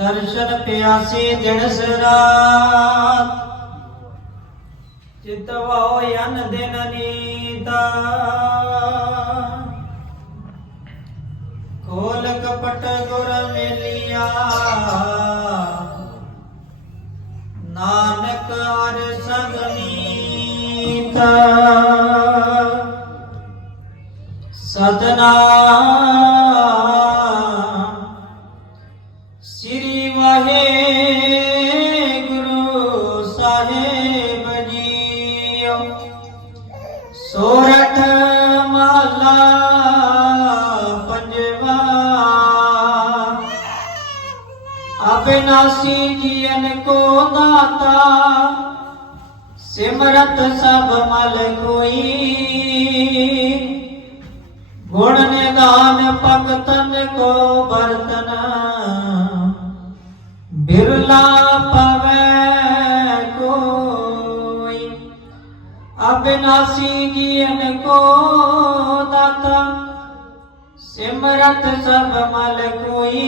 ਦਰਸ਼ਨ ਪਿਆਸੀ ਜਣਸ ਰਾਤ। ਚਿਤਵਾਓ ਅਨ ਦਿਨ ਨੀਤਾ। ਕੋਲ ਕਪਟ ਗੁਰ ਮਿਲਿਆ। ਨਾਨਕ ਹਰ ਸੰਗ ਸਤਨਾਮ ਸੋਰਠ ਮਹਲਾ ਪੰਜਵਾ ਅਬਿਨਾਸੀ ਜੀਵਨ ਕੋ ਦਾਤਾ ਸਿਮਰਤ ਸਭ ਮਲ ਕੋਈ ਗੁਣ ਨਿਦਾਨ ਭਗਤਨ ਕੋ ਬਰਤਨ ਬਿਰਲਾ ਅਬਿਨਾਸੀ ਜੀਵਨ ਕੋ ਦਾਤਾ ਸਿਮਰਤ ਸਭ ਮਲ ਕੋਈ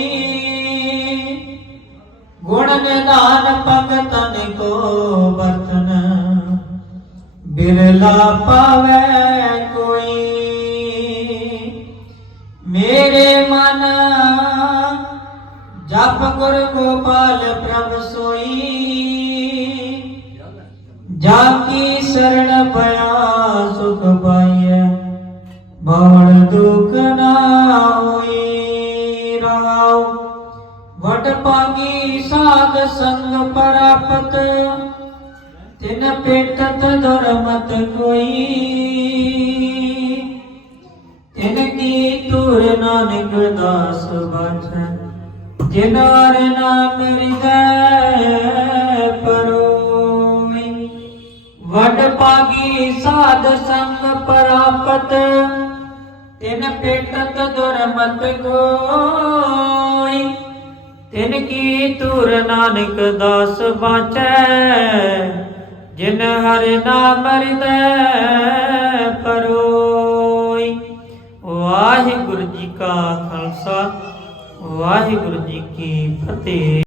ਗੁਣ ਨਿਦਾਨ ਭਗਤਨ ਕੋ ਬਰਤਨ ਬਿਰਲਾ ਪਾਵੈ ਕੋਈ ਮੇਰੇ ਮਨ ਜਪ ਗੁਰ ਗੋਪਾਲ ਪ੍ਰਭ ਸੋਈ ਜਾ ਕੀ ਸਰਣ ਪਿਆ ਸੁਖ ਪਾਈਐ ਬੜ ਦੁਖ ਨਾ ਹੋਈ ਰਾਉ ਵਡ ਪਾਗੀ ਸਾਧ ਸੰਗ ਪ੍ਰਾਪਤ, ਤਿਨ ਪੇਟਤ ਦੁਰਮਤ ਕੋਈ। ਤਿਨ ਕੀ ਤੁਰ ਨਾਨਕ ਦਾਸ ਬਾਛੈ, ਜਿਨ ਹਰ ਨਾਮ ਹਿਰਦੈ ਸਾਧ ਸੰਗ ਪ੍ਰਾਪਤ, ਤਿਨ ਪੇਟਤ ਦੁਰਮਤ ਕੋਈ। ਤਿਨ ਕੀ ਤੁਰ ਨਾਨਕ ਦਾਸ ਬਾਚੈ ਜਿਨ ਹਰਿ ਨਾਮ ਹਿਰਦੈ ਪਰੋਈ। ਵਾਹਿਗੁਰੂ ਜੀ ਕਾ ਖਾਲਸਾ, ਵਾਹਿਗੁਰੂ ਜੀ ਕੀ ਫਤਿਹ।